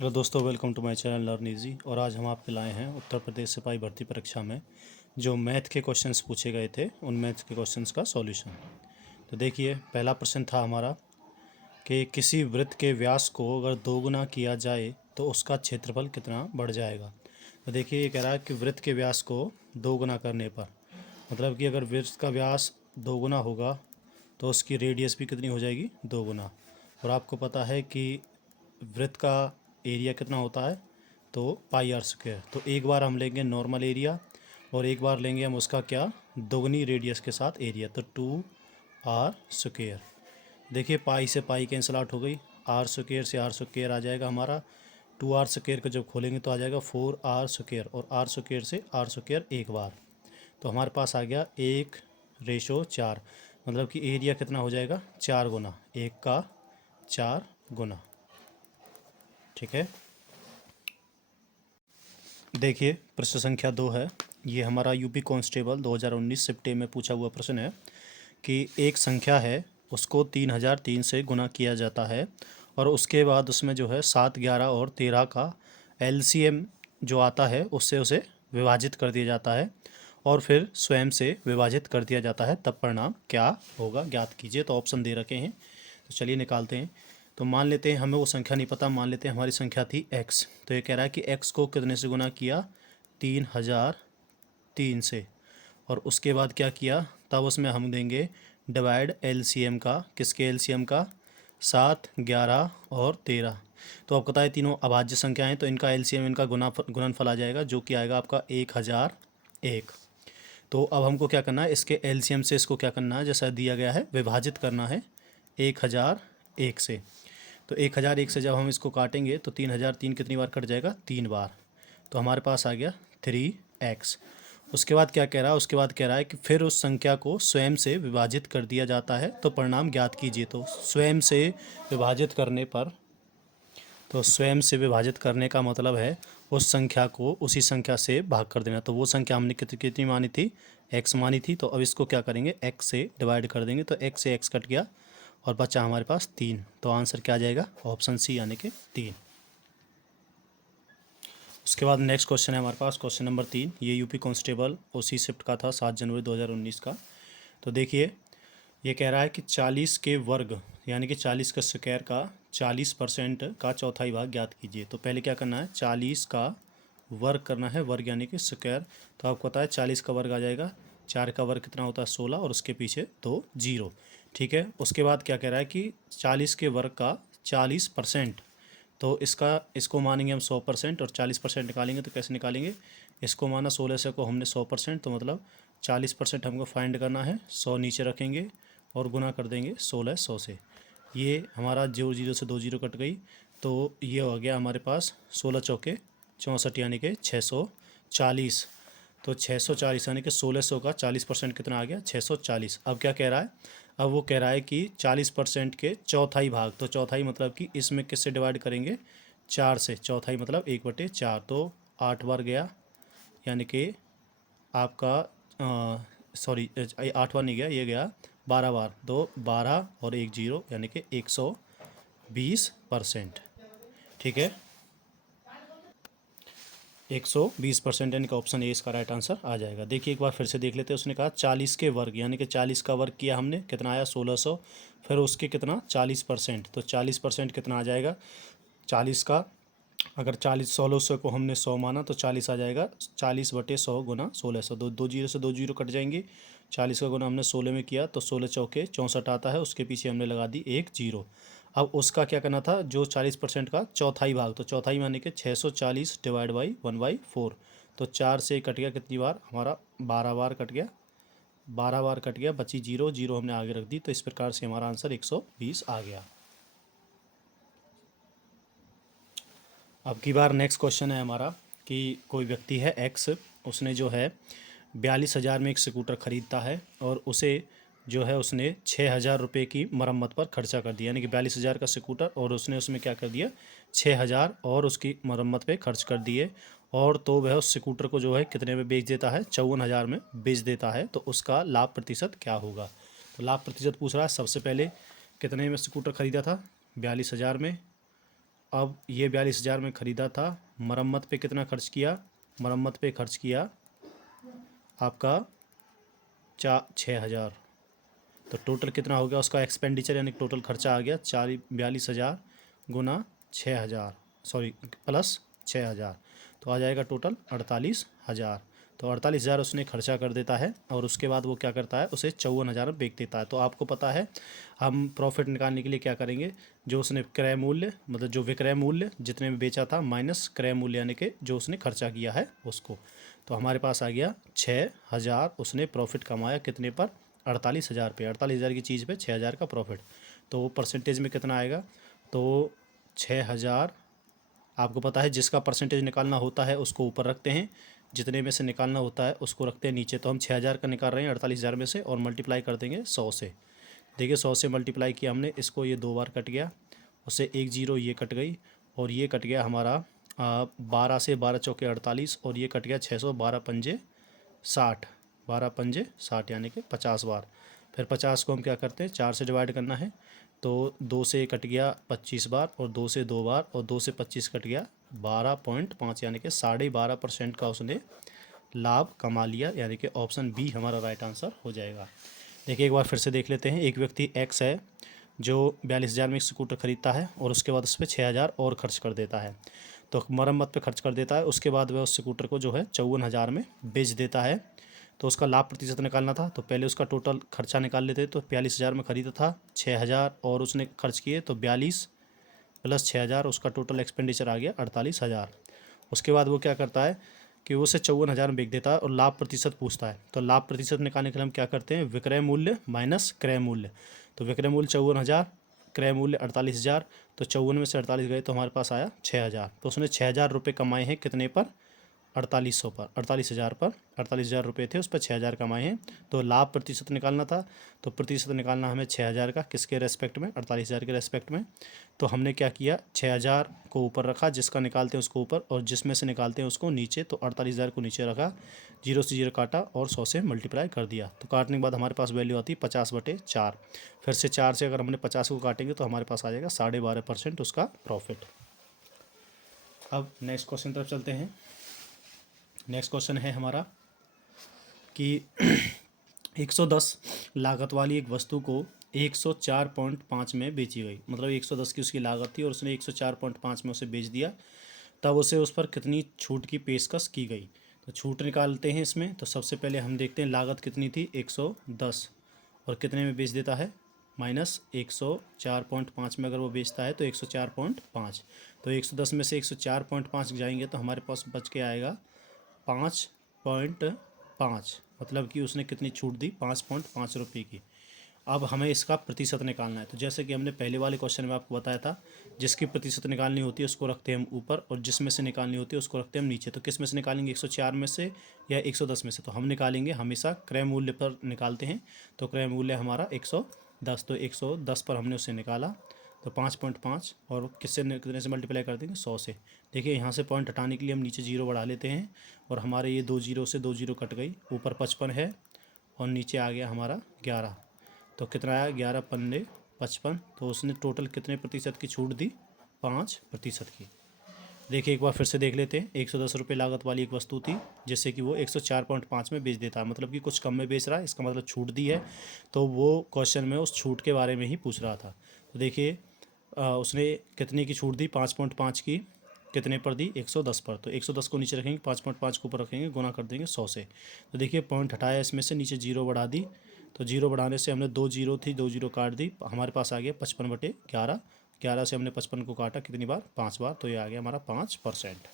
Hello दोस्तों, welcome to my channel learn easy. और आज हम आपके लाए हैं उत्तर प्रदेश सिपाही भर्ती परीक्षा में जो मैथ के क्वेश्चंस पूछे गए थे, उन मैथ के क्वेश्चंस का सॉल्यूशन। तो देखिए, पहला प्रश्न था हमारा कि किसी वृत्त के व्यास को अगर दोगुना किया जाए तो उसका क्षेत्रफल कितना बढ़ जाएगा। तो देखिए, ये कह रहा है कि वृत्त के व्यास को दोगुना करने पर, मतलब कि अगर वृत्त का व्यास दोगुना होगा तो उसकी रेडियस भी कितनी हो जाएगी, दोगुना। और आपको पता है कि वृत्त का एरिया कितना होता है, तो पाई आर स्क्वायर। तो एक बार हम लेंगे नॉर्मल एरिया और एक बार लेंगे हम उसका क्या, दोगुनी रेडियस के साथ एरिया, तो 2r स्क्वायर। देखिए, पाई से पाई कैंसिल आउट हो गई, आर स्क्वायर से आर स्क्वायर आ जाएगा हमारा। 2r स्क्वायर को जब खोलेंगे तो आ जाएगा 4r स्क्वायर, और आर स्क्वायर से आर स्क्वायर एक बार, तो हमारे पास आ गया 1:4। मतलब कि एरिया कितना हो जाएगा, 4 गुना, 1 का 4 गुना। ठीक है। देखिए, प्रश्न संख्या 2 है। ये हमारा यूपी कांस्टेबल 2019 शिफ्टे में पूछा हुआ प्रश्न है कि एक संख्या है, उसको 3003 से गुना किया जाता है और उसके बाद उसमें जो है 7, 11 और 13 का एलसीएम जो आता है उससे उसे विभाजित कर दिया जाता है और फिर स्वयं से विभाजित कर दिया जाता है, तब परिणाम क्या होगा, ज्ञात कीजिए। तो ऑप्शन दे रखे हैं, तो चलिए निकालते हैं। तो मान लेते हैं हमें वो संख्या नहीं पता, मान लेते हैं हमारी संख्या थी x। तो ये कह रहा है कि x को कितने से गुना किया, 3003 से, और उसके बाद क्या किया, तब उसमें हम देंगे डिवाइड एलसीएम का, किसके एलसीएम का, 7, 11 और 13। तो आपको पता है तीनों अभाज्य संख्याएं, तो इनका एलसीएम, इनका गुणनफल आ जाएगा, जो कि आएगा आपका 1001। तो अब हमको क्या करना है, इसके एलसीएम से इसको क्या करना है, जैसा दिया गया है विभाजित करना है 1001 से। तो 1001 से जब हम इसको काटेंगे तो 3003 कितनी बार कट जाएगा, 3 बार। तो हमारे पास आ गया 3x। उसके बाद क्या कह रहा है, उसके बाद कह रहा है कि फिर उस संख्या को स्वयं से विभाजित कर दिया जाता है, तो परिणाम ज्ञात कीजिए। तो स्वयं से विभाजित करने पर, तो स्वयं से विभाजित करने का मतलब है उस संख्या को उसी संख्या से भाग कर देना। तो वो संख्या हमने कितनी मानी थी, x मानी थी। तो अब इसको क्या करेंगे, x से डिवाइड कर देंगे, तो x से x कट गया और बचा हमारे पास 3। तो आंसर क्या आ जाएगा, ऑप्शन सी, यानी कि 3। उसके बाद नेक्स्ट क्वेश्चन है हमारे पास, क्वेश्चन नंबर 3। ये यूपी कांस्टेबल उसी शिफ्ट का था, 7 जनवरी 2019 का। तो देखिए, ये कह रहा है कि 40 के वर्ग यानी कि 40 का स्क्वायर का 40% का चौथाई भाग ज्ञात कीजिए। तो पहले क्या करना है, 40 का वर्ग करना है, वर्ग यानी कि स्क्वायर। तो आपको पता है 40 का वर्ग आ जाएगा, 4 का वर्ग कितना होता है, 16, और उसके पीछे 2 जीरो। ठीक है। उसके बाद क्या कह रहा है कि 40 के वर्ग का 40%, तो इसको मानेंगे हम 100%, और 40% निकालेंगे तो कैसे निकालेंगे, इसको माना 1600 को हमने 100%, तो मतलब 40% हमको फाइंड करना है, 100 नीचे रखेंगे और गुना कर देंगे 1600 से। ये हमारा 0 से 2 जीरो कट गई, तो ये हो गया हमारे पास 16 चौके 64, यानी कि 640। तो 640 यानी कि 1600 का 40% कितना आ गया, 640। अब क्या कह रहा है, अब वो कह रहा है कि 40% के चौथाई भाग, तो चौथाई मतलब कि इसमें किससे डिवाइड करेंगे, 4 से। चौथाई मतलब 1/4, तो 8 बार गया, यानी कि आपका सॉरी 8 बार नहीं गया, ये गया 12 बार, तो 12 और 1 जीरो, यानी कि 120%। ठीक है, 120%, यानी कि ऑप्शन ए इसका राइट आंसर आ जाएगा। देखिए, एक बार फिर से देख लेते हैं। उसने कहा 40 के वर्ग, यानी कि 40 का वर्ग किया हमने, कितना आया 1600, फिर उसके कितना 40%, तो 40% कितना आ जाएगा, 40 का अगर 1600 को हमने 100 माना तो 40 आ जाएगा, 40/100 गुना 1600। दो जीरो से 2 जीरो कट जाएंगे, 40 का गुना हमने 16 में किया तो 16 चौके 64 आता है, उसके पीछे हमने लगा दी 1 जीरो। अब उसका क्या करना था, जो 40% का चौथाई भाग, तो चौथाई माने कि 640 डिवाइड बाई 1/4। तो 4 से कट गया कितनी बार, हमारा 12 बार कट गया, 12 बार कट गया, बची जीरो, जीरो हमने आगे रख दी, तो इस प्रकार से हमारा आंसर 120 आ गया। अब की बार नेक्स्ट क्वेश्चन है हमारा कि कोई व्यक्ति है एक्स, उसने जो है 42,000 में एक स्कूटर ख़रीदता है और उसे जो है उसने 6,000 रुपये की मरम्मत पर खर्चा कर दिया, यानी कि 42,000 का स्कूटर और उसने उसमें क्या कर दिया, 6,000 और उसकी मरम्मत पे खर्च कर दिए, और तो वह उस स्कूटर को जो है कितने में बेच देता है, 54,000 में बेच देता है। तो उसका लाभ प्रतिशत क्या होगा। तो लाभ प्रतिशत पूछ रहा है। सबसे पहले कितने में स्कूटर ख़रीदा था, 42,000 में, अब ये 42,000 में ख़रीदा था, मरम्मत पे कितना खर्च किया, मरम्मत पे खर्च किया आपका 6,000। तो टोटल कितना हो गया उसका एक्सपेंडिचर, यानी टोटल खर्चा आ गया 42,000 गुना 6,000, सॉरी प्लस 6,000, तो आ जाएगा टोटल 48,000। तो 48,000 उसने खर्चा कर देता है और उसके बाद वो क्या करता है, उसे 54,000 में बेच देता है। तो आपको पता है हम प्रॉफिट निकालने के लिए क्या करेंगे, जो उसने क्रय मूल्य मतलब जो विक्रय मूल्य जितने में बेचा था माइनस क्रय मूल्य यानी कि जो उसने खर्चा किया है उसको। तो हमारे पास आ गया 6,000 उसने प्रॉफिट कमाया कितने पर, 48,000 पे। 48,000 की चीज़ पे 6,000 का प्रॉफिट, तो वो परसेंटेज में कितना आएगा, तो 6,000 आपको पता है जिसका परसेंटेज निकालना होता है उसको ऊपर रखते हैं, जितने में से निकालना होता है उसको रखते हैं नीचे। तो हम 6,000 का निकाल रहे हैं 48,000 में से और मल्टीप्लाई कर देंगे 100 से। देखिए 100 से मल्टीप्लाई किया हमने, इसको ये 2 बार कट गया, उससे 1 जीरो ये कट गई और ये कट गया हमारा 12 से 12 चौके 48 और ये कट गया 600, 12 पंजे 60, 12 पंजे 60 यानी कि 50 बार। फिर 50 को हम क्या करते हैं 4 से डिवाइड करना है, तो 2 से कट गया 25 बार और 2 से 2 बार और 2 से 25 कट गया 12.5 यानी कि 12.5% का उसने लाभ कमा लिया, यानी कि ऑप्शन बी हमारा राइट आंसर हो जाएगा। देखिए एक बार फिर से देख लेते हैं। एक व्यक्ति एक्स है जो 42,000 में एक स्कूटर खरीदता है और उसके बाद उस पर 6,000 और खर्च कर देता है, तो मरम्मत पे खर्च कर देता है। उसके बाद वह उस स्कूटर को जो है 54,000 में बेच देता है। तो उसका लाभ प्रतिशत निकालना था, तो पहले उसका टोटल खर्चा निकाल लेते। तो 42,000 में ख़रीदा था, 6,000 और उसने खर्च किए, तो 42 प्लस 6,000 उसका टोटल एक्सपेंडिचर आ गया 48,000। उसके बाद वो क्या करता है कि वो उसे 54,000 में बेच देता है और लाभ प्रतिशत पूछता है। तो लाभ प्रतिशत निकालने के लिए हम क्या करते हैं, विक्रय मूल्य माइनस क्रय मूल्य। तो विक्रय मूल्य 54,000, क्रय मूल्य 48,000, तो 54 में से 48 गए तो हमारे पास आया 6,000। तो उसने 6,000 रुपये कमाए हैं कितने पर, 4800 पर, 48,000 पर, 48,000 रुपये थे उस पर 6,000 कमाए हैं। तो लाभ प्रतिशत निकालना था, तो प्रतिशत निकालना हमें 6,000 का किसके रेस्पेक्ट में, 48,000 के रेस्पेक्ट में। तो हमने क्या किया 6,000 को ऊपर रखा, जिसका निकालते हैं उसको ऊपर और जिसमें से निकालते हैं उसको नीचे। तो 48,000 को नीचे रखा, 0 से 0 काटा और 100 से मल्टीप्लाई कर दिया। तो काटने के बाद हमारे पास वैल्यू आती है 50/4। फिर से 4 से अगर हमने 50 को काटेंगे तो हमारे पास आ जाएगा 12.5% उसका प्रॉफिट। अब नेक्स्ट क्वेश्चन तरफ चलते हैं। नेक्स्ट क्वेश्चन है हमारा कि 110 लागत वाली एक वस्तु को 104.5 में बेची गई, मतलब 110 की उसकी लागत थी और उसने 104.5 में उसे बेच दिया। तब उसे उस पर कितनी छूट की पेशकश की गई। तो छूट निकालते हैं इसमें। तो सबसे पहले हम देखते हैं लागत कितनी थी 110 और कितने में बेच देता है, माइनस 104.5 में अगर वो बेचता है तो 104.5। तो 110 में से 104.5 जाएंगे तो हमारे पास बच के आएगा 5.5, मतलब कि उसने कितनी छूट दी 5.5 रुपये की। अब हमें इसका प्रतिशत निकालना है। तो जैसे कि हमने पहले वाले क्वेश्चन में आपको बताया था, जिसकी प्रतिशत निकालनी होती है उसको रखते हैं हम ऊपर और जिसमें से निकालनी होती है उसको रखते हैं हम नीचे। तो किस में से निकालेंगे, 104 में से या 110 में से। तो हम निकालेंगे हमेशा क्रय मूल्य पर निकालते हैं। तो क्रय मूल्य हमारा 110, तो 110 पर हमने उससे निकाला तो 5.5 और किससे कितने से मल्टीप्लाई कर देंगे 100 से। देखिए यहाँ से पॉइंट हटाने के लिए हम नीचे जीरो बढ़ा लेते हैं और हमारे ये 2 जीरो से 2 जीरो कट गई, ऊपर 55 है और नीचे आ गया हमारा 11। तो कितना आया 11 पन्ने 55। तो उसने टोटल कितने प्रतिशत की छूट दी, 5% की। देखिए एक बार फिर से देख लेते हैं। 110 रुपये लागत वाली एक वस्तु थी जिससे कि वो 104.5 में बेच देता है, मतलब कि कुछ कम में बेच रहा है, इसका मतलब छूट दी है। तो वो क्वेश्चन में उस छूट के बारे में ही पूछ रहा था। तो देखिए उसने कितने की छूट दी, 5.5 की, कितने पर दी 110 पर। तो 110 को नीचे रखेंगे, 5.5 को ऊपर रखेंगे, गुना कर देंगे 100 से। तो देखिए पॉइंट हटाया इसमें से, नीचे जीरो बढ़ा दी। तो जीरो बढ़ाने से हमने 2 जीरो थी, 2 जीरो काट दी, हमारे पास आ गया 55/11। 11 से हमने 55 को काटा कितनी बार, 5 बार, तो ये आ गया हमारा 5%।